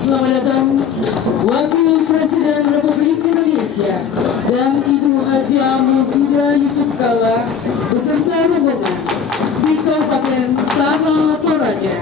Selamat datang Wakil Presiden Republik Indonesia dan Ibu Haja Mufidah Yusuf Kalla beserta rombongan di Kabupaten Tanah Toraja.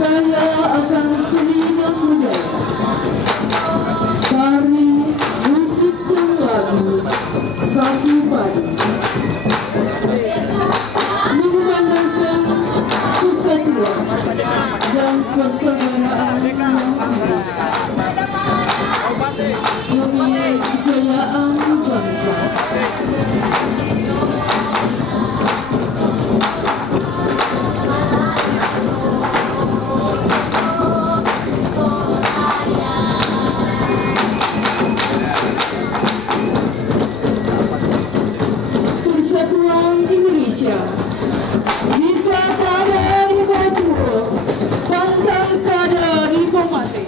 Kaya akan seni dan budaya, tari, musik dan lagu satu padu, mengumandangkan persatuan dan persaudaraan yang utuh demi kejayaan bangsa. Persatuan Indonesia bisa ada di Batu, pantang ada di Pemate.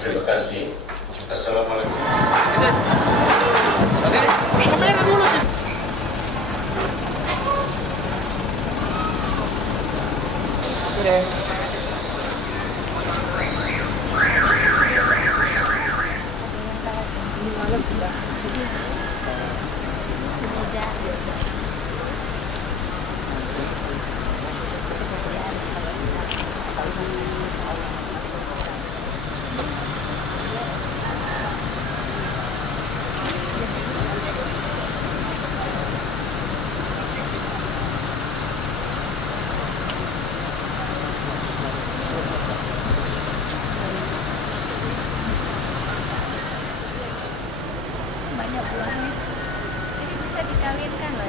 Terima kasih. Assalamualaikum. Kamera dulu. Oke. Banyak buahnya, ini bisa dikawinkan loh.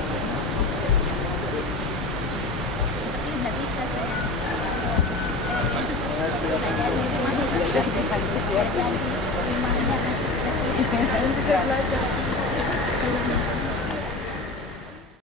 Tapi nggak bisa saya. Bisa belajar.